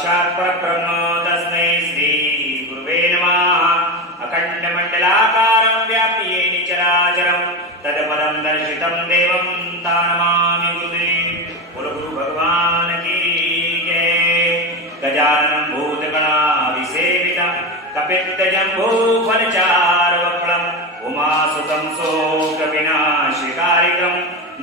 साक्षात् परब्रह्म तस्मै श्री गुरुवे नमः। अखण्डमण्डलाकारं व्याप्य येन चराचरं तत्पदं दर्शितं देवं तं नमामि गुरुदेव। बोलो गुरु भगवान की जय। गजाननं भूतगणाभिसेवितं कपित्तजम्बूफलचारुवक्त्रम् उमासुतं शोकविनाशकारिकं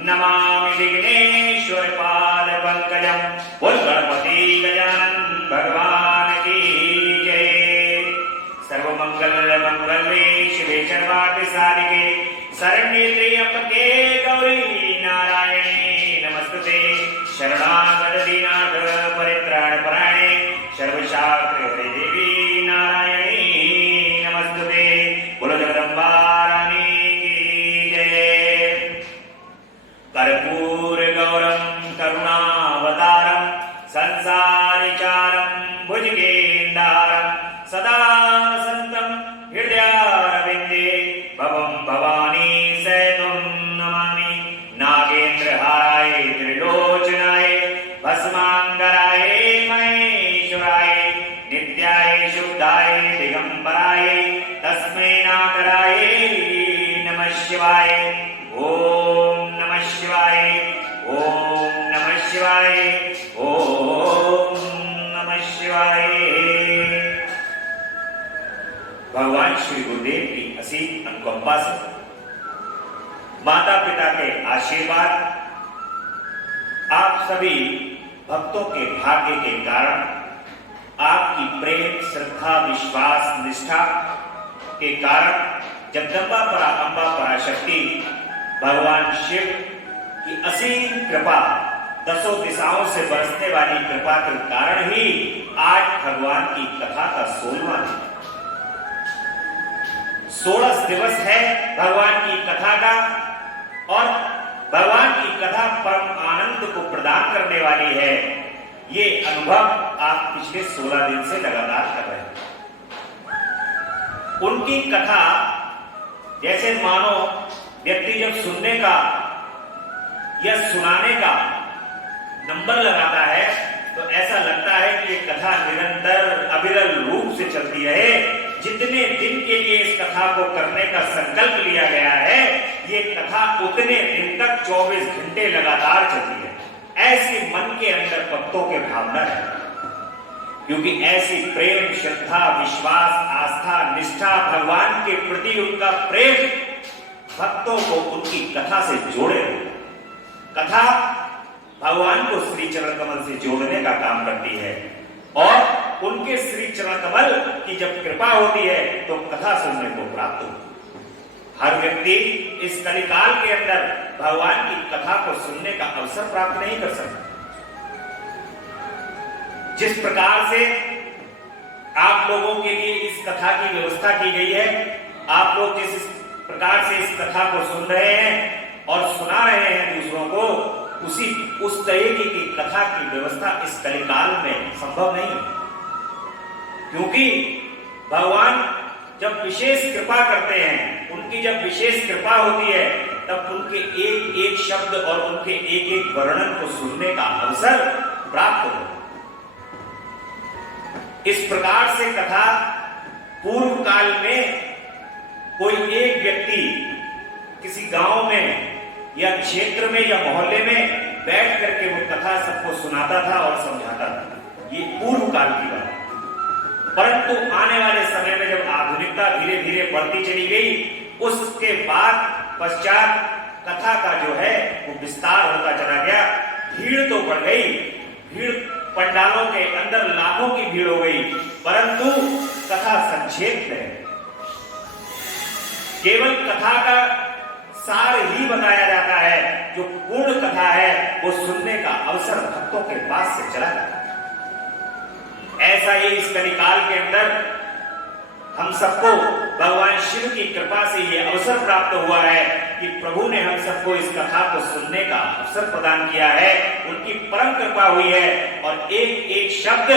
नमामि विघ्नेश्वरपादपङ्कजं। बोल गणपति गजानन भगवान की जय। सर्वमंगलमंगले शिवे सर्वार्थसाधिके शरण्ये त्र्यंबके गौरी नारायणे नमस्तुते। शरणागत दीनार्थ परित्राणपरायणे सर्वशास्त्र देवी नारायणी नमस्तुते। बोलो जगदम्बा रानी की जय। कर्पूर गौरम करुणावतारम संसारिचारम भुजगेन्द्रम सदा संतं हृदयारविन्दे भवं भवानी सहितं नमामि। नागेन्द्रहाराय त्रिलोचनाय भस्मांगराय महेश्वराय नित्याय शुद्धाय दिगंबराय तस्मै नागराय नमः शिवाय। ओम नमः शिवाय। ओम नमः शिवाय। ओम नमः शिवाय। भगवान श्री गुरुदेव की असीम अनुकंपा से माता पिता के आशीर्वाद आप सभी भक्तों के भाग्य के कारण आपकी प्रेम श्रद्धा विश्वास निष्ठा के कारण जगदम्बा अम्बा पराशक्ति भगवान शिव की असीम कृपा दसों दिशाओं से बरसने वाली कृपा के कारण ही आज भगवान की कथा का 16वां 16 दिवस है भगवान की कथा का। और भगवान की कथा परम आनंद को प्रदान करने वाली है। ये अनुभव आप पिछले 16 दिन से लगातार कर रहे हैं। उनकी कथा जैसे मानो व्यक्ति जब सुनने का या सुनाने का नंबर लगाता है तो ऐसा लगता है कि ये कथा निरंतर अविरल रूप से चलती रहे। जितने दिन के लिए इस कथा को करने का संकल्प लिया गया है ये कथा उतने दिन तक 24 घंटे लगातार चलती है। ऐसी मन के अंदर भक्तों के भावना है, क्योंकि ऐसी प्रेम श्रद्धा विश्वास आस्था निष्ठा भगवान के प्रति उनका प्रेम भक्तों को उनकी कथा से जोड़े। कथा भगवान को श्री चरण कमल से जोड़ने का काम करती है और उनके श्री चरण कमल की जब कृपा होती है तो कथा सुनने को प्राप्त होती है। हर व्यक्ति इस कलिकाल के अंदर भगवान की कथा को सुनने का अवसर प्राप्त नहीं कर सकता। जिस प्रकार से आप लोगों के लिए इस कथा की व्यवस्था की गई है, आप लोग जिस प्रकार से इस कथा को सुन रहे हैं और सुना रहे हैं दूसरों को, उस तरीके की कथा की व्यवस्था इस कलिकाल में संभव नहीं है। क्योंकि भगवान जब विशेष कृपा करते हैं, उनकी जब विशेष कृपा होती है तब उनके एक एक शब्द और उनके एक एक वर्णन को सुनने का अवसर प्राप्त हो। इस प्रकार से कथा पूर्व काल में कोई एक व्यक्ति किसी गांव में या क्षेत्र में या मोहल्ले में बैठ करके वो कथा सबको सुनाता था और समझाता था। ये पूर्व काल की बात है। परंतु आने वाले समय में जब आधुनिकता धीरे धीरे बढ़ती चली गई, उसके बाद पश्चात कथा का जो है वो विस्तार होता चला गया। भीड़ तो बढ़ गई, भीड़ पंडालों के अंदर लाखों की भीड़ हो गई, परंतु कथा संक्षेप में केवल कथा का सार ही बताया जाता है। जो पूर्ण कथा है वो सुनने का अवसर भक्तों के पास से चला जाता है। ऐसा ही इस कलिकाल के अंदर हम सबको भगवान शिव की कृपा से ये अवसर प्राप्त हुआ है कि प्रभु ने हम सबको इस कथा को सुनने का अवसर प्रदान किया है। उनकी परम कृपा हुई है और एक एक शब्द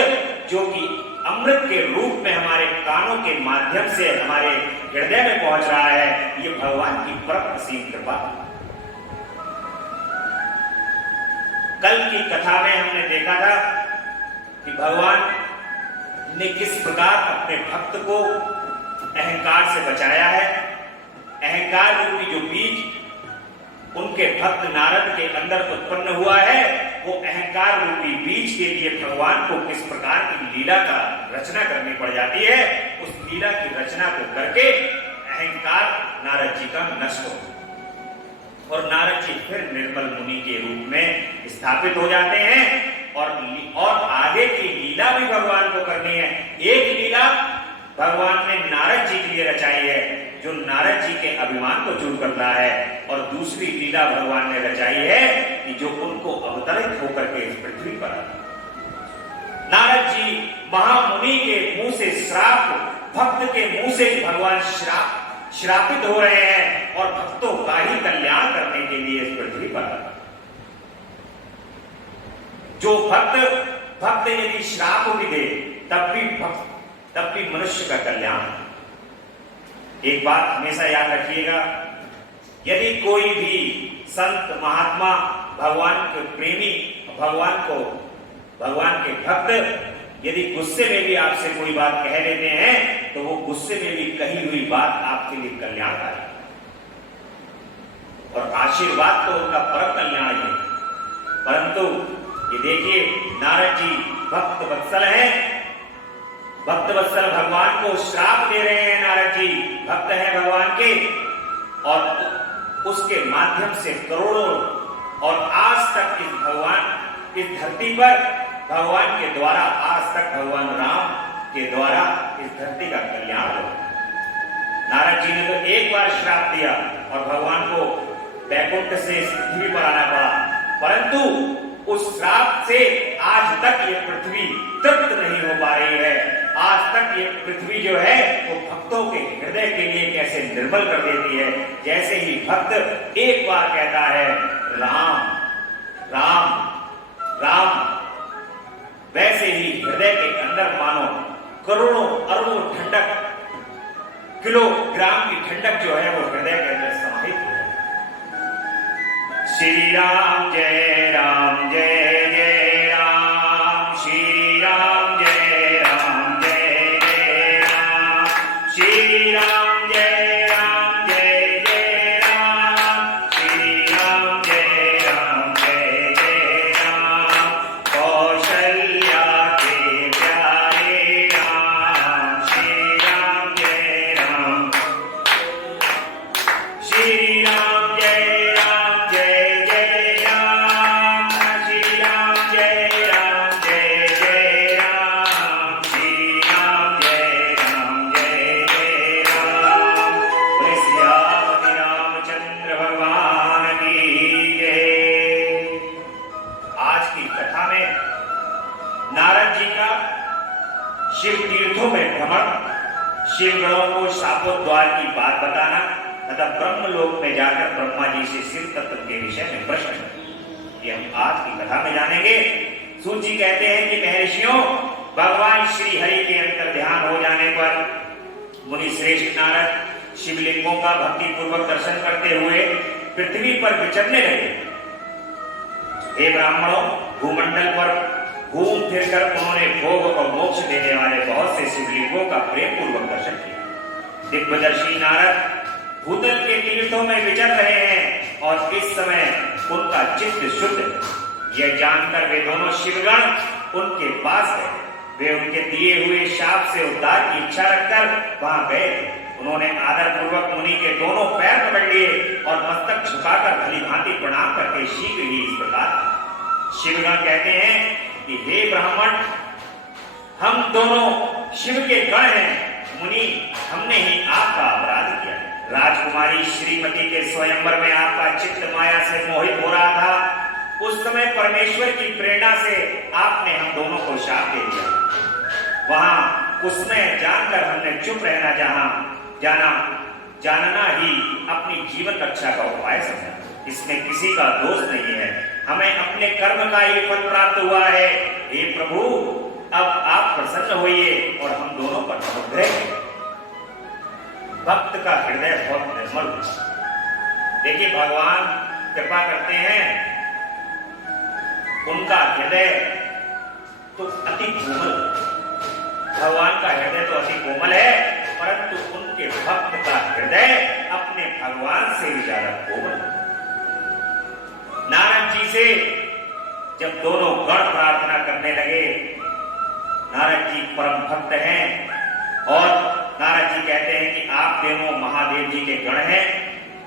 जो कि अमृत के रूप में हमारे कानों के माध्यम से हमारे हृदय में पहुंच रहा है, ये भगवान की परम असीम कृपा। कल की कथा में हमने देखा था कि भगवान ने किस प्रकार अपने भक्त को अहंकार से बचाया है। अहंकार रूपी जो बीज उनके भक्त नारद के अंदर उत्पन्न हुआ है, वो अहंकार रूपी बीज के लिए भगवान को किस प्रकार की लीला का रचना करनी पड़ जाती है। उस लीला की रचना को करके अहंकार नारद जी का नष्ट हो और नारद जी फिर निर्मल मुनि के रूप में स्थापित हो जाते हैं। और आगे की लीला भी भगवान को करनी है। एक लीला भगवान ने नारद जी के लिए रचाई है जो नारद जी के अभिमान को दूर करता है, और दूसरी लीला भगवान ने रचाई है कि जो उनको अवतरित होकर के इस पृथ्वी पर नारद जी महामुनि के मुंह से श्राप, भक्त के मुंह से भगवान श्रापित हो रहे हैं और भक्तों का ही कल्याण करने के लिए इस पृथ्वी पर जो भक्त यदि श्राप भी दे तब भी मनुष्य का कल्याण। एक बात हमेशा याद रखिएगा, यदि कोई भी संत महात्मा भगवान के प्रेमी, भगवान के भक्त यदि गुस्से में भी आपसे कोई बात कह देते हैं तो वो गुस्से में भी कही हुई बात आपके लिए कल्याणकारी और आशीर्वाद तो उनका परम कल्याण है। परंतु ये देखिए, नारद जी भक्त वत्सल हैं, भक्त वत्सल भगवान को श्राप दे रहे हैं। नारद जी भक्त हैं भगवान के और उसके माध्यम से करोड़ों और आज तक इस धरती पर भगवान के द्वारा आज तक भगवान राम के द्वारा इस धरती का कल्याण हो। नारद जी ने तो एक बार श्राप दिया और भगवान को वैकुंठ से इस पृथ्वी पर आना पड़ा, परंतु उस श्राप से आज तक ये पृथ्वी तृप्त नहीं हो पा रही है। आज तक ये पृथ्वी जो है वो भक्तों के हृदय के लिए कैसे निर्मल कर देती है। जैसे ही भक्त एक बार कहता है राम राम राम, वैसे ही हृदय के अंदर मानो करोड़ों अरबों ठंडक, किलोग्राम की ठंडक जो है वो हृदय के अंदर समाहित हो जाए। श्री राम जय राम जय जय राम, श्री राम जय राम जय जय राम, श्री राम जय राम जय जय राम, श्री राम जय राम जय जय राम, कौशल्या के प्यारे राम, श्री राम जय राम, श्री राम जय राम जय जय राम, श्री राम जय राम जय जय राम, श्री राम जय राम जय जय राम। बोले सियापति रामचंद्र भगवान की जय। आज की कथा में नारद जी का शिव तीर्थों में भ्रमण, शिव गणों को शापोद्वार की बात बताना तथा ब्रह्मलोक में जाकर ब्रह्मा जी से शिव तत्व के विषय में प्रश्न, ये हम आज की कथा में जानेंगे। सूत जी कहते हैं कि महर्षियों, भगवान श्री हरि के अंतर ध्यान हो जाने पर मुनि श्रेष्ठ नारद शिवलिंगों का भक्ति पूर्वक दर्शन करते हुए पृथ्वी पर विचरने लगे। हे ब्राह्मणों, भूमंडल पर घूम फिरकर उन्होंने भोग और मोक्ष देने वाले बहुत से शिवलिंगों का प्रेम पूर्वक दर्शन किया। दिग्वदर्शी नारद भूतल के तीर्थों में विचर रहे हैं और इस समय उनका चित्त शुद्ध। यह जानकर वे दोनों शिवगण उनके पास गए। वे उनके दिए हुए शाप से उद्धार की इच्छा रखकर वहां गए। उन्होंने आदर पूर्वक मुनि के दोनों पैर पकड़ लिए और मस्तक झुकाकर भली भांति प्रणाम करके शीघ्र ही इस प्रकार शिवगण कहते हैं कि हे ब्राह्मण, हम दोनों शिव के गण हैं। मुनि, हमने ही आपका अपराध किया। राजकुमारी श्रीमती के स्वयंवर में आपका चित्त माया से मोहित हो रहा था। उस समय परमेश्वर की प्रेरणा से आपने हम दोनों को शाप दे दिया। वहां उसमें जानकर हमने चुप रहना जानना ही अपनी जीवन रक्षा का उपाय समझा। इसमें किसी का दोष नहीं है, हमें अपने कर्म का ही फल प्राप्त हुआ है। हे प्रभु, अब आप प्रसन्न होइए और हम दोनों पर अनुग्रह करें। भक्त का हृदय बहुत निर्मल है। देखिए, भगवान कृपा करते हैं, उनका हृदय तो अति कोमल। भगवान का हृदय तो अति कोमल है, परंतु उनके भक्त का हृदय अपने भगवान से भी ज्यादा कोमल। नारद जी से जब दोनों गण प्रार्थना करने लगे, नारद जी परम भक्त हैं और नारद जी कहते हैं कि आप दोनों महादेव जी के गण हैं,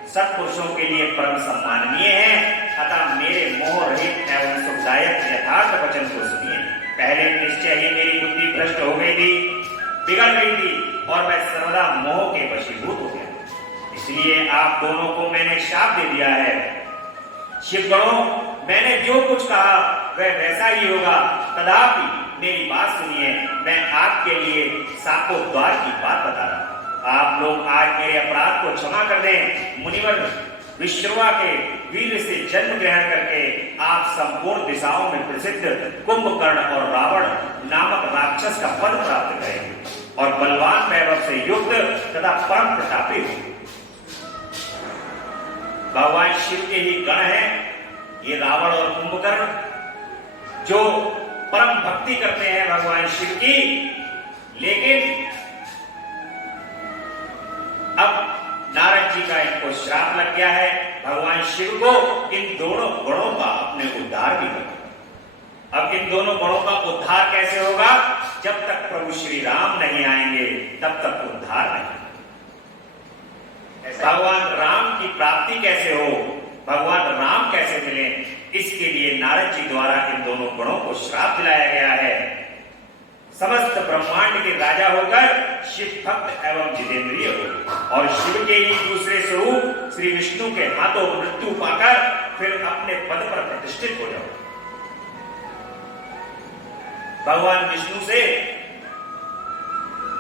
सत्पुरुषों के लिए परम सम्माननीय हैं, अतः मेरे मोह रहित एवं सुखदायक यथार्थ वचन को सुनिए। पहले निश्चय ही मेरी बुद्धि भ्रष्ट हो गई थी, बिगड़ गई थी और मैं सर्वदा मोह के वशीभूत हो गया, इसलिए आप दोनों को मैंने शाप दे दिया है। शिवगणों, मैंने जो कुछ कहा वह वैसा ही होगा, तथापि मेरी बात सुनिए, मैं आपके लिए शापोद्धार की बात बता रहा हूं। आप लोग आज मेरे अपराध को क्षमा कर दें। मुनिवर विश्रवा के वीर से जन्म ग्रहण करके आप संपूर्ण दिशाओं में प्रसिद्ध कुंभकर्ण और रावण नामक राक्षस का पद प्राप्त करेंगे और बलवान वैभव से युक्त तथा परम प्रतापी होंगे। भगवान शिव के ही गण हैं ये रावण और कुंभकर्ण, जो परम भक्ति करते हैं भगवान शिव की। लेकिन अब नारद जी का इनको श्राप लग गया है, भगवान शिव को इन दोनों गणों का अपने उद्धार भी करना। अब इन दोनों गणों का उद्धार कैसे होगा? जब तक प्रभु श्री राम नहीं आएंगे तब तक उद्धार नहीं। भगवान राम की प्राप्ति कैसे हो, भगवान राम कैसे मिले, इसके लिए नारद जी द्वारा इन दोनों गणों को श्राप दिलाया गया है। समस्त ब्रह्मांड के राजा होकर शिव भक्त एवं जितेंद्रिय हो और शिव के ही दूसरे स्वरूप श्री विष्णु के हाथों मृत्यु पाकर फिर अपने पद पर प्रतिष्ठित हो जाओ। भगवान विष्णु से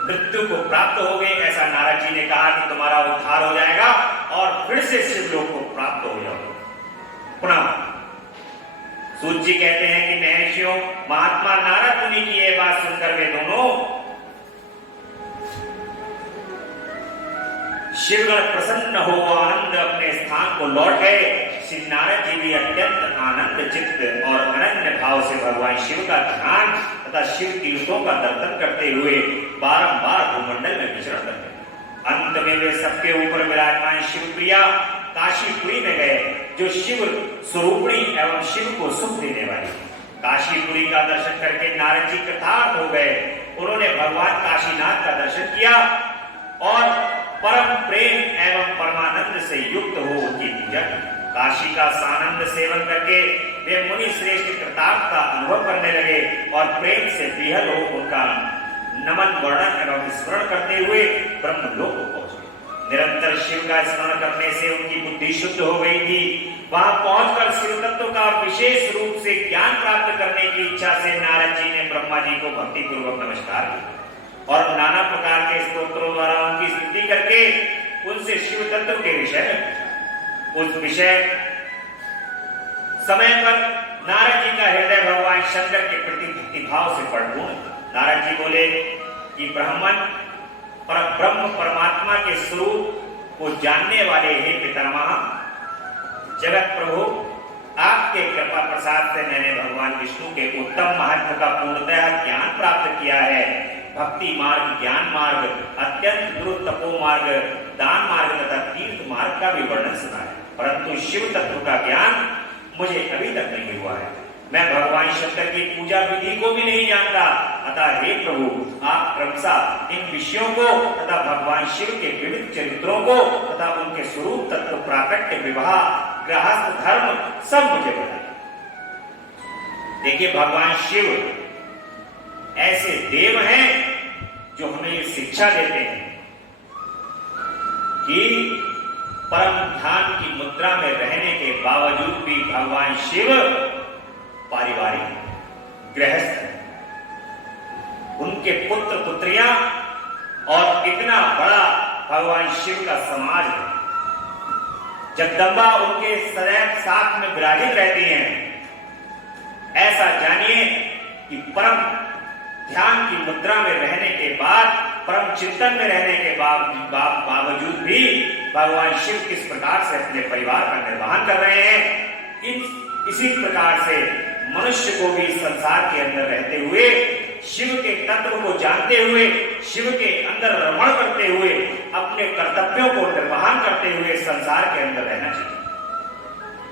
मृत्यु को प्राप्त हो गए, ऐसा नारद जी ने कहा कि तुम्हारा उद्धार हो जाएगा और फिर से शिवलोक को प्राप्त हो जाओ। पुनः सूत जी कहते हैं कि महर्षियों, महात्मा नारद मुनि की यह बात सुनकर वे दोनों शिवगण प्रसन्न हो आनंद अपने स्थान को लौट गए। श्री नारद जी भी अत्यंत आनंद चित्त और अनन्य भाव से भगवान शिव का ध्यान तथा शिव तीर्थों का दर्शन करते हुए बारंबार भूमंडल में विचरण करते। अंत में वे सबके ऊपर विराजमान शिवप्रिया काशीपुरी में गए, जो शिव स्वरूपणी एवं शिव को सुख देने वाली। काशीपुरी का दर्शन करके नारद जी कृतार्थ हो गए। उन्होंने भगवान काशीनाथ का दर्शन किया और परम प्रेम एवं परमानंद से युक्त हो उनकी पूजा की। काशी का सानंद सेवन करके वे मुनि श्रेष्ठ कृतार्थ का अनुभव करने लगे और प्रेम से विहल हो उनका नमन वर्णन एवं स्मरण करते हुए ब्रह्मलोक को पहुंचे। निरंतर शिव का स्मरण करने से उनकी बुद्धि शुद्ध हो गई थी। वहां पहुंचकर शिव तत्व का विशेष रूप से ज्ञान प्राप्त करने की इच्छा से नारद जी ने ब्रह्मा जी को भक्ति पूर्वक नमस्कार किया और नाना प्रकार के स्तोत्रों द्वारा उनकी स्तुति करके उनसे शिव तत्व के विषय में उस विषय समय पर नारद जी का हृदय भगवान शंकर के प्रति भक्ति भाव से परिपूर्ण। नारद जी बोले कि ब्राह्मण पर ब्रह्म परमात्मा के स्वरूप को जानने वाले हे पितामह जगत प्रभु, आपके कृपा प्रसाद से मैंने भगवान विष्णु के उत्तम महत्व का पूर्णतः ज्ञान प्राप्त किया है। भक्ति मार्ग, ज्ञान मार्ग, अत्यंत द्रुत तपो मार्ग, दान मार्ग तथा तीर्थ मार्ग का भी वर्णन सुना है, परंतु शिव तत्व का ज्ञान मुझे अभी तक नहीं हुआ है। मैं भगवान शंकर की पूजा विधि को भी नहीं जानता। अतः हे प्रभु, आप क्रमशः इन विषयों को तथा भगवान शिव के विविध चरित्रों को तथा उनके स्वरूप तत्व, प्राकट्य, विवाह, गृहस्थ धर्म सब मुझे बताइए। देखिए, भगवान शिव ऐसे देव हैं जो हमें ये शिक्षा देते हैं कि परम ध्यान की मुद्रा में रहने के बावजूद भी भगवान शिव पारिवारिक गृहस्थ है। उनके पुत्र पुत्रियां और इतना बड़ा भगवान शिव का समाज है। जगदम्बा उनके सदैव साथ में विराजित रहती हैं। ऐसा जानिए कि परम ध्यान की मुद्रा में रहने के बाद, परम चिंतन में रहने के बावजूद भी भगवान शिव किस प्रकार से अपने परिवार का निर्वहन कर रहे हैं। इसी प्रकार से मनुष्य को भी संसार के अंदर रहते हुए शिव के तत्व को जानते हुए, शिव के अंदर रमण करते हुए, अपने कर्तव्यों को निर्वहन करते हुए संसार के अंदर रहना चाहिए।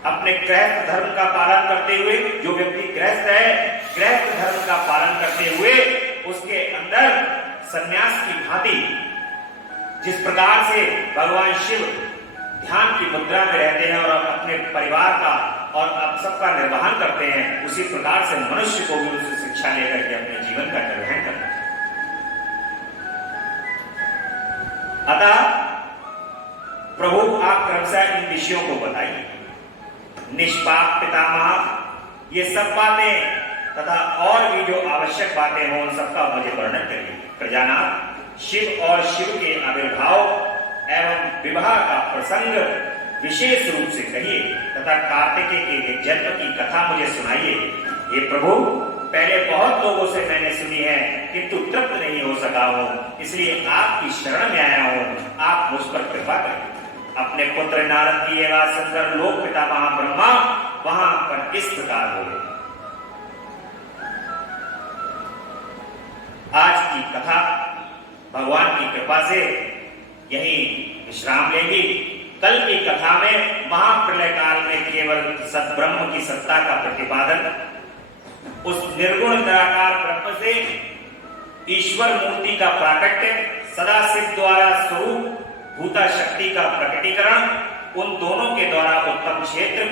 अपने गृहस्थ धर्म का पालन करते हुए, जो व्यक्ति गृहस्थ है, गृहस्थ धर्म का पालन करते हुए उसके अंदर सन्यास की भांति जिस प्रकार से भगवान शिव ध्यान की मुद्रा में रहते हैं और अपने परिवार का और अब सबका निर्वहन करते हैं, उसी प्रकार से मनुष्य को भी उससे शिक्षा लेकर के अपने जीवन का निर्वहन करना चाहिए। अतः प्रभु आप क्रमशः इन विषयों को बताइए। निष्पाप पितामह, ये सब बातें तथा और भी जो आवश्यक बातें हों उन सबका मुझे वर्णन करिए। प्रजानाथ, शिव और शिव के आविर्भाव एवं विवाह का प्रसंग विशेष रूप से कहिए तथा कार्तिकेय के जन्म की कथा मुझे सुनाइए। ये प्रभु, पहले बहुत लोगों से मैंने सुनी है किंतु तृप्त नहीं हो सका हूं, इसलिए आपकी शरण में आया हूं, आप मुझ पर कृपा करें। अपने पुत्र नारद की एवं सुंदर लोक पितामह ब्रह्मा वहां पर इस प्रकार बोले। आज की कथा भगवान की कृपा से यही विश्राम लेगी। कल की कथा में महाप्रलय काल में केवल सद्ब्रह्म की सत्ता का प्रतिपादन, उस निर्गुण निराकार ब्रह्म से ईश्वर मूर्ति का प्राकट्य, सदाशिव द्वारा स्वरूप भूता शक्ति का प्रकटीकरण, उन दोनों के द्वारा उत्तम क्षेत्र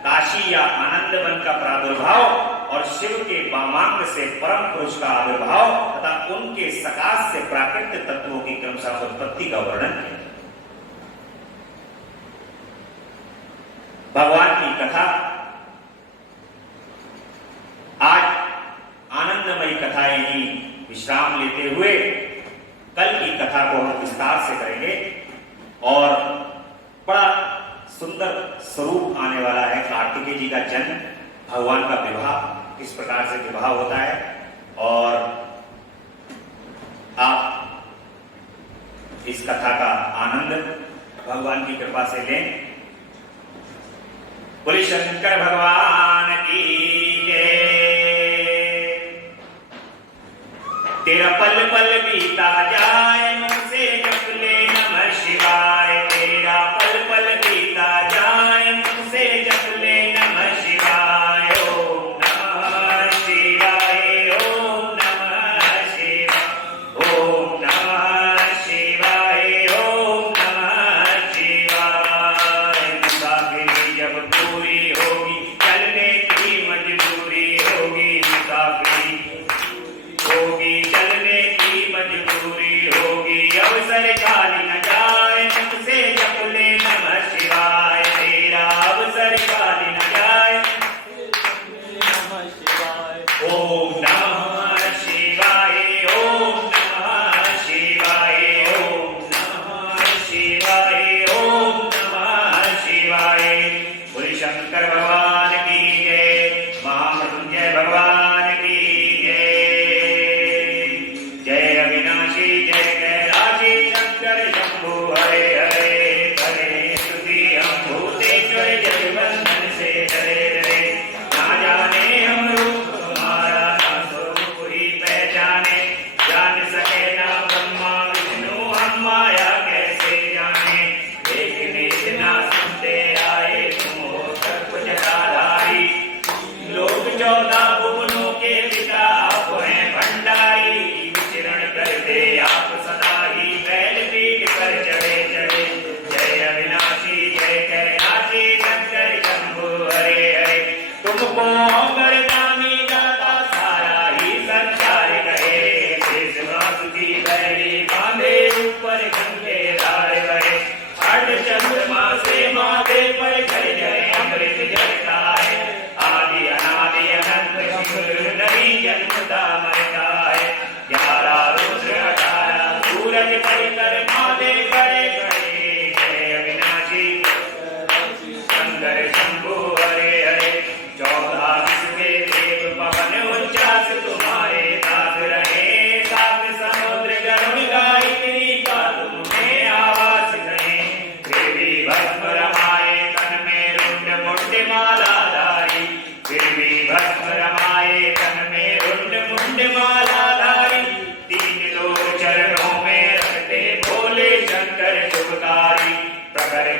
काशी या आनंद वन का प्रादुर्भाव और शिव के वामांग से परम पुरुष का आविर्भाव तथा उनके सकाश से प्राकृतिक तत्वों की क्रमशः उत्पत्ति का वर्णन किया। भगवान की कथा आज आनंदमयी कथाएं ही विश्राम लेते हुए कल की कथा को हम विस्तार से करेंगे और बड़ा सुंदर स्वरूप आने वाला है। कार्तिकेय जी का जन्म, भगवान का विवाह, किस प्रकार से विवाह होता है और आप इस कथा का आनंद भगवान की कृपा से लें। बोले शंकर भगवान की जय। तेरा पल पल बीता जाए, मुझसे जप ले नमः शिवाय। तेरा पल पल बीता जाए, मुझसे जप ले नमः शिवाय। ओम नमः शिवाय, ओम नमः शिवाय, ओम नमः शिवाय, ओम नमः शिवाय। मुसाफिरी जब पूरी होगी, चलने की मजबूरी होगी। मुसाफिरी होगी, चलने की मजबूरी होगी।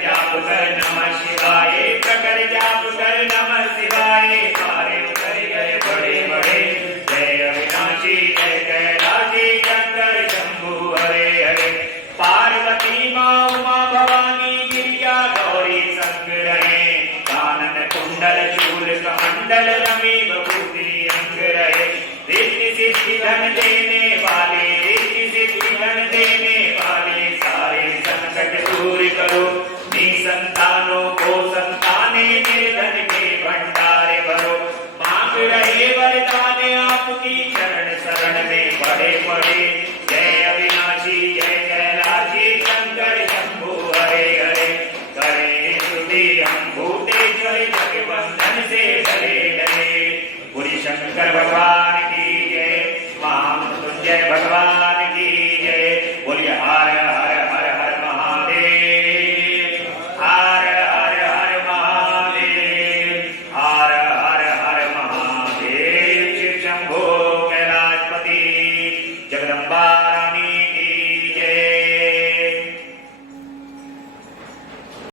जाप कर नमः शिवाय, प्रकट जाप कर नमः शिवाय, सारे उतर गए बड़े बड़े। जय अविनाशी जय कैलाशी शंकर शंभु हरे हरे। पार्वती माँ उमा भवानी गिरिया गौरी संग रहे, कानन कुंडल चूल कमंडल रवि बभूति अंग रहे। रिद्धि सिद्धि धन देने वाले, रिद्धि सिद्धि धन देने वाले, सारे संकट दूर करो, निसंतानों को संताने, निर्धन के भंडारे भरो। मांग रहे वरदान आपकी चरण शरण में पड़े पड़े। जय अविनाशी जय कैलाशी शंकर शंभु हरे हरे। करे स्तुति हम भूतेश्वर जगबंधन से डरे डरे। बोलिए शंकर भगवान की जय, महामृत्युंजय भगवान की जय। बोलिए हर